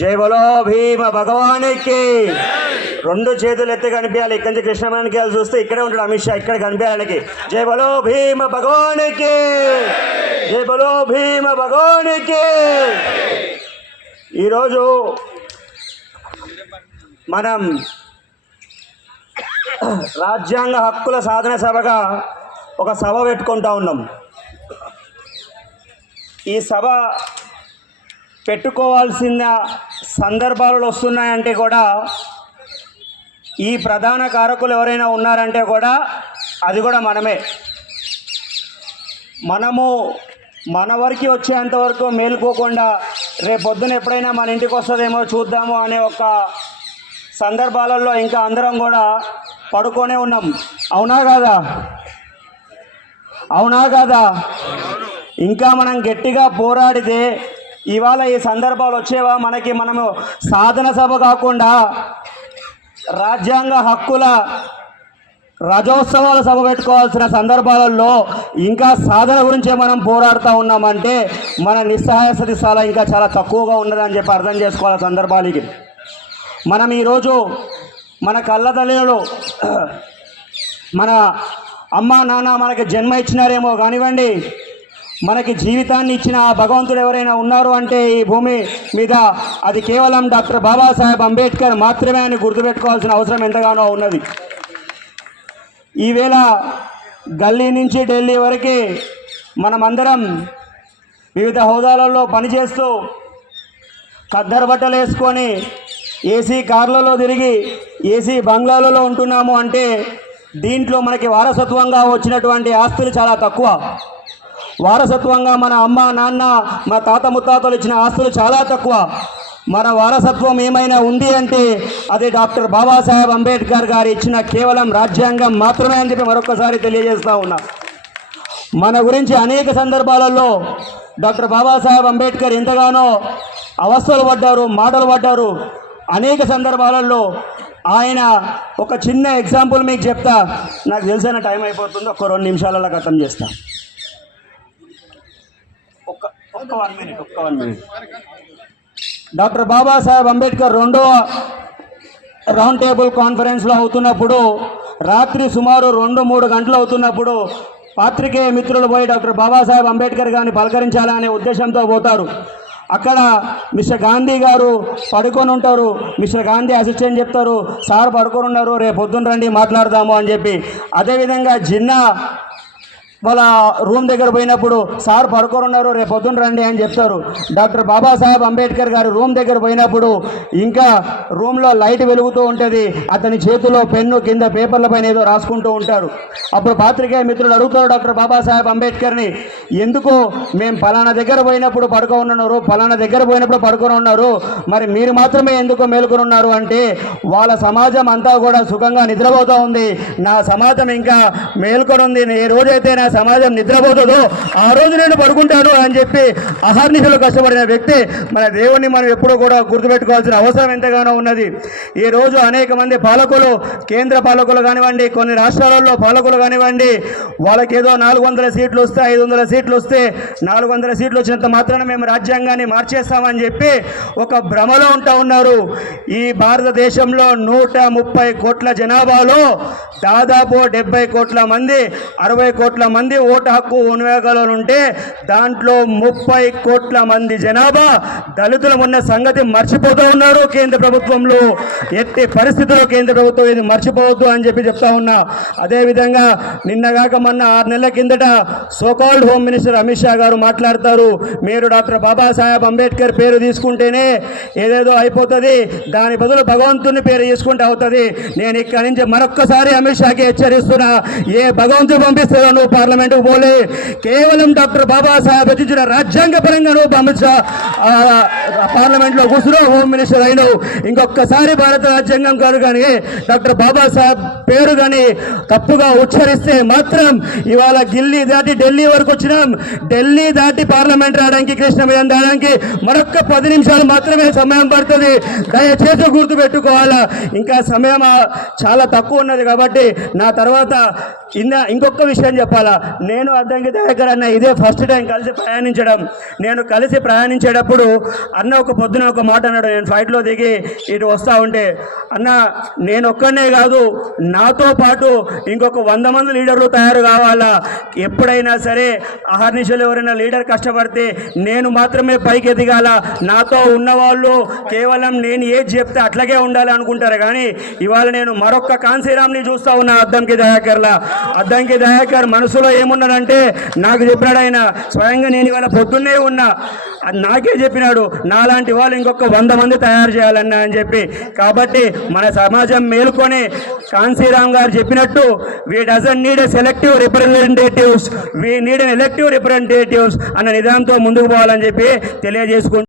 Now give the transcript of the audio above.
జై బలో భీమ భగవానికి. రెండు చేతులు ఎత్తి కనిపించాలి. ఇక్కడి నుంచి కృష్ణమణికి చూస్తే ఇక్కడే ఉంటాడు అమిత్ షా, ఇక్కడ కనిపించడానికి. జై బలో భీమ భగవానికి, జై బలో భీమ భగవానికి. ఈరోజు మనం రాజ్యాంగ హక్కుల సాధన సభగా ఒక సభ పెట్టుకుంటా ఉన్నాం. ఈ సభ పెట్టుకోవాల్సిన సందర్భాలు వస్తున్నాయంటే కూడా ఈ ప్రధాన కారకులు ఎవరైనా ఉన్నారంటే కూడా అది కూడా మనమే. మనము మన వరకు వచ్చేంతవరకు మేలుకోకుండా రేపొద్దున ఎప్పుడైనా మన ఇంటికి వస్తుందేమో చూద్దాము అనే ఒక సందర్భాలలో ఇంకా అందరం కూడా పడుకొనే ఉన్నాం. అవునా కాదా? అవునా కాదా? ఇంకా మనం గట్టిగా పోరాడితే ఇవాళ ఈ సందర్భాలు వచ్చేవా మనకి? మనము సాధన సభ కాకుండా రాజ్యాంగ హక్కుల రజోత్సవాల సభ పెట్టుకోవాల్సిన సందర్భాలలో ఇంకా సాధన గురించే మనం పోరాడుతూ ఉన్నామంటే మన నిస్సహాయ స్థితి చాలా ఇంకా చాలా తక్కువగా ఉన్నదని చెప్పి అర్థం చేసుకోవాలి సందర్భాలకి. మనం ఈరోజు మన కళ్ళతల్లిలో మన అమ్మ నాన్న మనకి జన్మ ఇచ్చినారేమో కానివ్వండి, మనకి జీవితాన్ని ఇచ్చిన ఆ భగవంతుడు ఎవరైనా ఉన్నారు అంటే ఈ భూమి మీద అది కేవలం డాక్టర్ బాబాసాహెబ్ అంబేద్కర్ మాత్రమే అని గుర్తుపెట్టుకోవాల్సిన అవసరం ఎంతగానో ఉన్నది. ఈవేళ గల్లీ నుంచి ఢిల్లీ వరకు మనమందరం వివిధ హోదాలలో పనిచేస్తూ ఖద్దరు బట్టలు వేసుకొని ఏసీ కార్లలో తిరిగి ఏసీ బంగ్లాలలో ఉంటున్నాము అంటే దీంట్లో మనకి వారసత్వంగా వచ్చినటువంటి ఆస్తులు చాలా తక్కువ. వారసత్వంగా మన అమ్మ నాన్న మన తాత ముత్తాతలు ఇచ్చిన ఆస్తులు చాలా తక్కువ. మన వారసత్వం ఏమైనా ఉంది అంటే అది డాక్టర్ బాబాసాహెబ్ అంబేద్కర్ గారు ఇచ్చిన కేవలం రాజ్యాంగం మాత్రమే అని చెప్పి మరొకసారి తెలియజేస్తూ ఉన్నా. మన గురించి అనేక సందర్భాలలో డాక్టర్ బాబాసాహెబ్ అంబేద్కర్ ఎంతగానో అవస్థలు పడ్డారు, మాటలు పడ్డారు. అనేక సందర్భాలలో ఆయన ఒక చిన్న ఎగ్జాంపుల్ మీకు చెప్తా. నాకు తెలిసిన టైం అయిపోతుంది, ఒక 2 నిమిషాలలో ఖతం చేస్తా. ఒక్క 1 మినిట్. డాక్టర్ బాబాసాహెబ్ అంబేద్కర్ 2వ రౌండ్ టేబుల్ కాన్ఫరెన్స్లో అవుతున్నప్పుడు రాత్రి సుమారు 2-3 గంటలు అవుతున్నప్పుడు పాత్రికేయ మిత్రులు పోయి డాక్టర్ బాబాసాహెబ్ అంబేద్కర్ గారిని పలకరించాలనే ఉద్దేశంతో పోతారు. అక్కడ మిస్టర్ గాంధీ గారు పడుకొని ఉంటారు. మిస్టర్ గాంధీ అసిస్టెంట్ చెప్తారు, సార్ పడుకొని ఉన్నారు, రేపు పొద్దున్న రండి మాట్లాడదాము అని చెప్పి. అదేవిధంగా జిన్నా వాళ్ళ రూమ్ దగ్గర పోయినప్పుడు సార్ పడుకొని ఉన్నారు, రేపు పొద్దున్న రండి అని చెప్తారు. డాక్టర్ బాబాసాహెబ్ అంబేద్కర్ గారు రూమ్ దగ్గర పోయినప్పుడు ఇంకా రూమ్లో లైట్ వెలుగుతూ ఉంటుంది, అతని చేతిలో పెన్ను, కింద పేపర్ల పైన ఏదో రాసుకుంటూ ఉంటారు. అప్పుడు పాత్రికేయ మిత్రులు అడుగుతారు డాక్టర్ బాబాసాహెబ్ అంబేద్కర్ని, ఎందుకు మేము ఫలానా దగ్గర పోయినప్పుడు పడుకొని ఉన్నారు, ఫలానా దగ్గర పోయినప్పుడు పడుకొని ఉన్నారు, మరి మీరు మాత్రమే ఎందుకు మేలుకొని ఉన్నారు అంటే వాళ్ళ సమాజం అంతా కూడా సుఖంగా నిద్రపోతూ ఉంది, నా సమాజం ఇంకా మేల్కొని ఉంది, ఏ రోజైతే నా సమాజం నిద్రపోతుందో ఆ రోజు నేను పడుకుంటాను అని చెప్పి అహర్నిశలు కష్టపడిన వ్యక్తి. మన దేవుణ్ణి మనం ఎప్పుడూ కూడా గుర్తుపెట్టుకోవాల్సిన అవసరం ఎంతగానో ఉన్నది. ఈ రోజు అనేక మంది పాలకులు, కేంద్ర పాలకులు కానివ్వండి, కొన్ని రాష్ట్రాలలో పాలకులు కానివ్వండి, వాళ్ళకి ఏదో 400 సీట్లు వస్తే, 500 సీట్లు వస్తే, 400 సీట్లు వచ్చినంత మాత్రాన మేము రాజ్యాంగాన్ని మార్చేస్తామని చెప్పి ఒక భ్రమలో ఉంటా ఉన్నారు. ఈ భారతదేశంలో 130 కోట్ల జనాభాలో దాదాపు 70 కోట్ల మంది, 60 కోట్ల మంది ఓటు హక్కు వినియోగాలు ఉంటే దాంట్లో 30 కోట్ల మంది జనాభా దళితులు ఉన్న సంగతి మర్చిపోతూ ఉన్నారు కేంద్ర ప్రభుత్వంలో. ఎట్టి పరిస్థితుల్లో కేంద్ర ప్రభుత్వం ఇది మర్చిపోవద్దు అని చెప్పి చెప్తా ఉన్నా. అదేవిధంగా నిన్నగాక మొన్న 6 నెలల కిందట so called home minister Amit Shah గారు మాట్లాడతారు, మీరు డాక్టర్ బాబాసాహెబ్ అంబేద్కర్ పేరు తీసుకుంటేనే ఏదేదో అయిపోతుంది, దాని బదులు భగవంతుని పేరు తీసుకుంటే అవుతుంది. నేను ఇక్కడి నుంచి మరొక్కసారి అమిత్ షాకి హెచ్చరిస్తున్నా, ఏ భగవంతుడు పంపిస్తారో నువ్వు పార్లమెంటుకు పోలే, కేవలం డాక్టర్ బాబాసాహెబ్ రచించిన రాజ్యాంగ పరంగా నువ్వు అమిత్ షా పార్లమెంట్లో కూర్చున్నావు, హోమ్ మినిస్టర్ అయినావు. ఇంకొకసారి భారత రాజ్యాంగం కాదు కానీ డాక్టర్ బాబాసాహెబ్ పేరు కానీ తప్పుగా ఉచ్చరిస్తే మాత్రం ఇవాళ ఢిల్లీ దాటి ఢిల్లీ వరకు వచ్చినాం, ఢిల్లీ దాటి పార్లమెంట్ రావడానికి, కృష్ణమీదం రావడానికి మరొక్క 10 నిమిషాలు మాత్రమే సమయం పడుతుంది. దయచేసి గుర్తుపెట్టుకోవాలా, ఇంకా సమయం చాలా తక్కువ ఉన్నది. కాబట్టి నా తర్వాత ఇంకొక విషయం చెప్పాలా, నేను అద్దంకి దయాకర్ అన్న ఇదే ఫస్ట్ టైం కలిసి ప్రయాణించడం. నేను కలిసి ప్రయాణించేటప్పుడు అన్న ఒక పొద్దున ఒక మాట అన్నాడు. నేను ఫ్లైట్లో దిగి ఇటు వస్తూ ఉంటే, అన్న నేను ఒక్కనే కాదు నాతో పాటు ఇంకొక 100 మంది లీడర్లు తయారు కావాలా. ఎప్పుడైనా సరే అహర్నిశలు ఎవరైనా లీడర్ కష్టపడితే నేను మాత్రమే పైకి ఎదిగాల, నాతో ఉన్నవాళ్ళు కేవలం నేను ఏది చెప్తే అట్లాగే ఉండాలి అనుకుంటారు. కానీ ఇవాళ నేను మరొక్క కాన్సీరామ్ని చూస్తూ ఉన్నా అద్దంకి దయాకర్లా. అద్దంకి దయాకర్ మనసులో ఏమున్నాడంటే నాకు చెప్పినాడు ఆయన స్వయంగా. నేను ఇవాళ పొద్దున్నే ఉన్నా, అది నాకే చెప్పినాడు, నాలాంటి వాళ్ళు ఇంకొక 100 మంది తయారు చేయాలన్నా అని చెప్పి. కాబట్టి మన సమాజం మేలుకొని కాన్సీరామ్ గారు చెప్పినట్టు we doesn't need a selective representatives, we need an elective representatives అన్న నిదానంతో ముందుకు పోవాలని చెప్పి తెలియజేసుకుంటూ